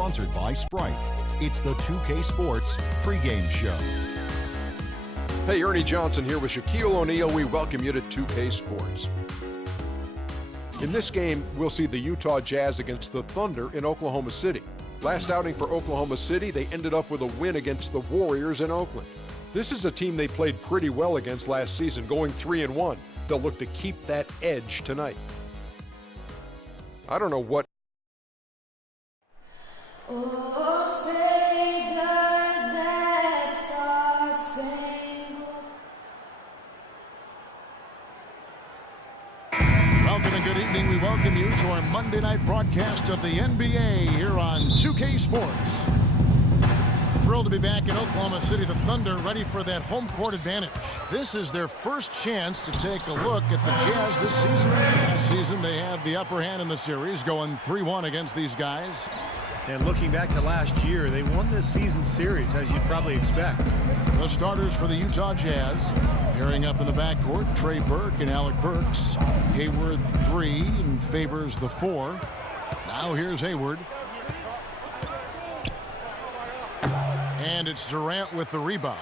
sponsored by Sprite. It's the 2K Sports pregame show. Hey, Ernie Johnson here with Shaquille O'Neal. We welcome you to 2K Sports. In this game, we'll see the Utah Jazz against the Thunder in Oklahoma City. Last outing for Oklahoma City, they ended up with a win against the Warriors in Oakland. This is a team they played pretty well against last season, going 3-1. They'll look to keep that edge tonight. I don't know what. Oh, say does that star-spangled. Welcome and good evening. We welcome you to our Monday night broadcast of the NBA here on 2K Sports. Thrilled to be back in Oklahoma City. The Thunder ready for that home court advantage. This is their first chance to take a look at the Jazz this season. Last season they had the upper hand in the series, going 3-1 against these guys. And looking back to last year, they won this season series, as you'd probably expect. The starters for the Utah Jazz, pairing up in the backcourt, Trey Burke and Alec Burks. Hayward 3 and Favors the 4. Now here's Hayward. And it's Durant with the rebound.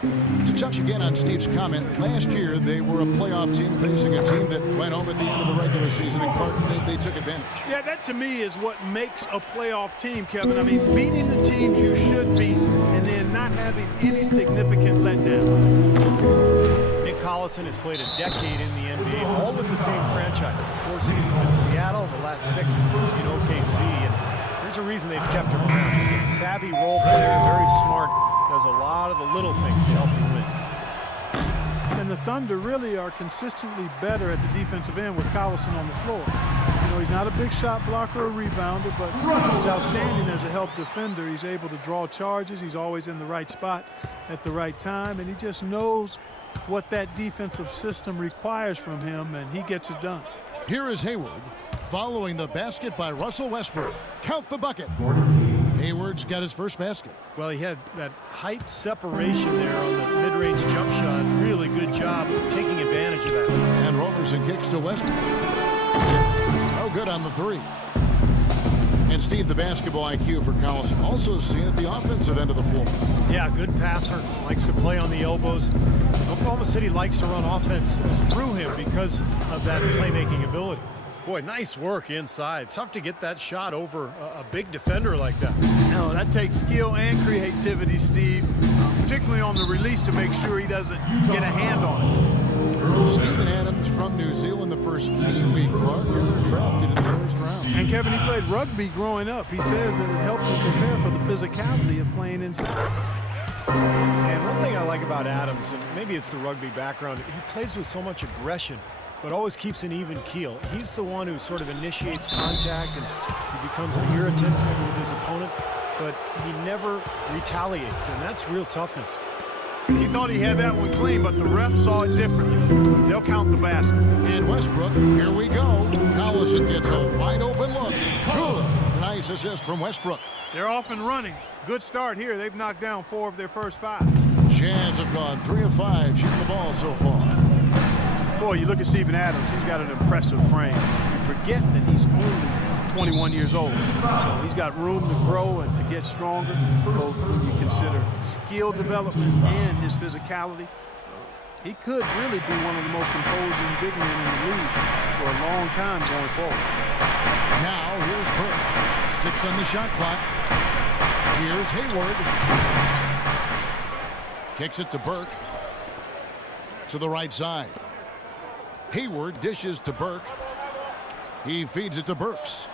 To touch again on Steve's comment, last year they were a playoff team facing a team that went home at the end of the regular season, and Clark, they took advantage. Yeah, that to me is what makes a playoff team, Kevin. I mean, beating the teams you should beat and then not having any significant letdown. Nick Collison has played a decade in the NBA, all with the same franchise. 4 seasons in Seattle, the last 6 in OKC. And there's a reason they've kept him around. He's a savvy role player, very smart. Does a lot of the little things to help you win. And the Thunder really are consistently better at the defensive end with Collison on the floor. You know, he's not a big shot blocker or rebounder, but he's outstanding as a help defender. He's able to draw charges. He's always in the right spot at the right time, and he just knows what that defensive system requires from him, and he gets it done. Here is Hayward, following the basket by Russell Westbrook. Count the bucket. Hayward's got his first basket. Well, he had that height separation there on the mid-range jump shot. Really good job of taking advantage of that. And rollers and kicks to Westbrook. No good on the 3. And Steve, the basketball IQ for Collison also seen at the offensive end of the floor. Yeah, good passer. Likes to play on the elbows. Oklahoma City likes to run offense through him because of that playmaking ability. Boy, nice work inside. Tough to get that shot over a big defender like that. No, that takes skill and creativity, Steve, particularly on the release to make sure he doesn't get a hand on it. Steven Adams from New Zealand, the first Kiwi Clark ever drafted in the first round. And Kevin, he played rugby growing up. He says that it helps him prepare for the physicality of playing inside. And one thing I like about Adams, and maybe it's the rugby background, he plays with so much aggression, but always keeps an even keel. He's the one who sort of initiates contact, and he becomes an irritant with his opponent, but he never retaliates, and that's real toughness. He thought he had that one clean, but the ref saw it differently. They'll count the basket. And Westbrook, here we go. Collison gets a wide open look. Nice assist from Westbrook. They're off and running. Good start here. They've knocked down 4 of their first 5. Jazz have gone 3 of 5 shooting the ball so far. Boy, you look at Steven Adams, he's got an impressive frame. You forget that he's only 21 years old. So he's got room to grow and to get stronger, both when you consider skill development and his physicality. He could really be one of the most imposing big men in the league for a long time going forward. Now here's Burke. 6 on the shot clock. Here's Hayward. Kicks it to Burke. To the right side. Hayward dishes to Burke. He feeds it to Burks.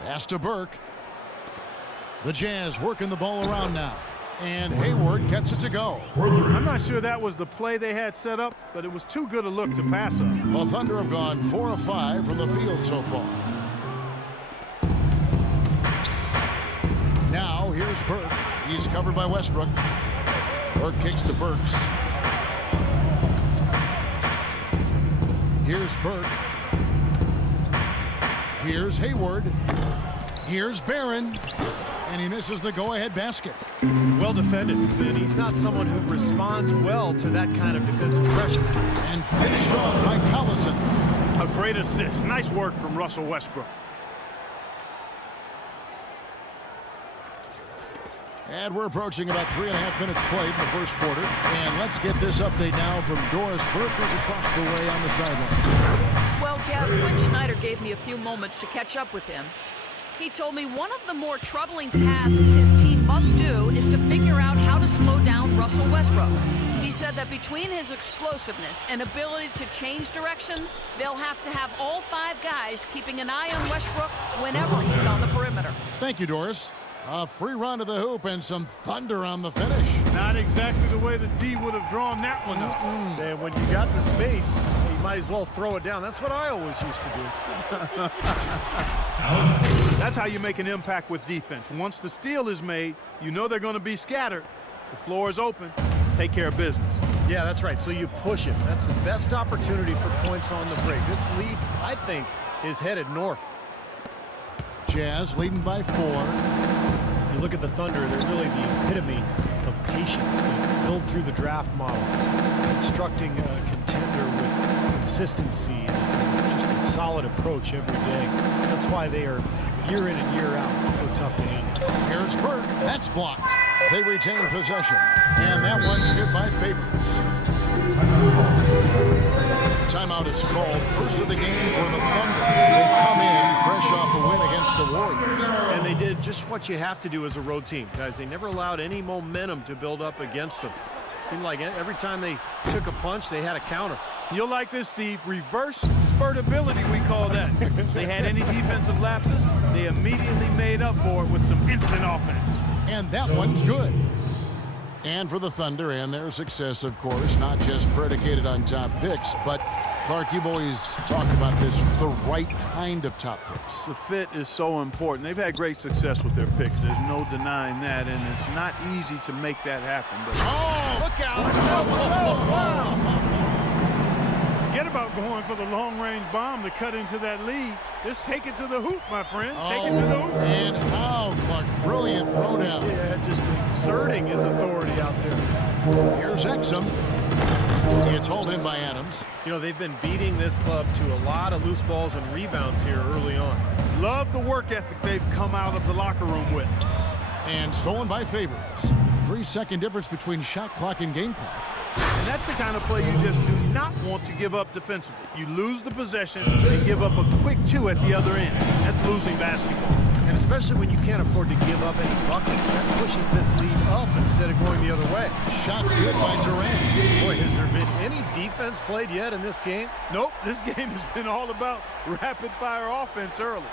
Pass to Burke. The Jazz working the ball around now. And Hayward gets it to go. I'm not sure that was the play they had set up, but it was too good a look to pass up. Well, Thunder have gone 4 of 5 from the field so far. Now here's Burke. He's covered by Westbrook. Burke kicks to Burks. Here's Burke. Here's Hayward. Here's Barron. And he misses the go-ahead basket. Well defended, and he's not someone who responds well to that kind of defensive pressure. And finished off by Collison. A great assist. Nice work from Russell Westbrook. And we're approaching about 3.5 minutes played in the first quarter. And let's get this update now from Doris Burke, who's across the way on the sideline. Well, Kath, Quinn Schneider gave me a few moments to catch up with him. He told me one of the more troubling tasks his team must do is to figure out how to slow down Russell Westbrook. He said that between his explosiveness and ability to change direction, they'll have to have all 5 guys keeping an eye on Westbrook whenever he's on the perimeter. Thank you, Doris. A free run to the hoop and some thunder on the finish. Not exactly the way the D would have drawn that one up. And when you got the space, you might as well throw it down. That's what I always used to do. That's how you make an impact with defense. Once the steal is made, you know they're going to be scattered. The floor is open. Take care of business. Yeah, that's right. So you push it. That's the best opportunity for points on the break. This lead, I think, is headed north. Jazz leading by 4. You look at the Thunder, they're really the epitome of patience. They build through the draft model, constructing a contender with consistency and just a solid approach every day. That's why they are year in and year out so tough to handle. Here's Burke. That's blocked. They retain possession. And that one's good by Favors. Timeout is called. First of the game for the Thunder. They come in fresh off a win against the Warriors. And they did just what you have to do as a road team. Guys, they never allowed any momentum to build up against them. Seemed like every time they took a punch, they had a counter. You'll like this, Steve. Reverse spurtability, we call that. They had any defensive lapses, they immediately made up for it with some instant offense. And that one's good. And for the Thunder and their success, of course, not just predicated on top picks, but Clark, you've always talked about this, the right kind of top picks. The fit is so important. They've had great success with their picks. There's no denying that, and it's not easy to make that happen. But look out! Forget about going for the long-range bomb to cut into that lead. Just take it to the hoop, my friend. Take it to the hoop. And how, Clark, brilliant throwdown. Yeah, just exerting his authority out there. Here's Exum. It's hauled in by Adams. You know, they've been beating this club to a lot of loose balls and rebounds here early on. Love the work ethic they've come out of the locker room with. And stolen by Favors. 3-second difference between shot clock and game clock. And that's the kind of play you just do not want to give up defensively. You lose the possession and give up a quick 2 at the other end. That's losing basketball. And especially when you can't afford to give up any buckets, that pushes this lead up instead of going the other way. Shots good by Durant. Boy, has there been any defense played yet in this game? Nope, this game has been all about rapid-fire offense early.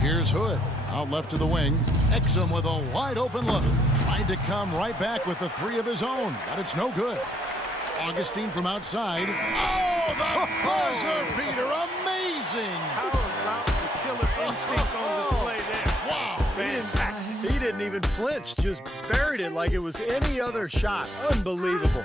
Here's Hood. Out left to the wing. Exum with a wide-open look. Tried to come right back with the 3 of his own, but it's no good. Augustine from outside. Oh, the buzzer beater. Amazing. How about the killer instinct on display there? Wow. Fantastic. He didn't even flinch, just buried it like it was any other shot. Unbelievable.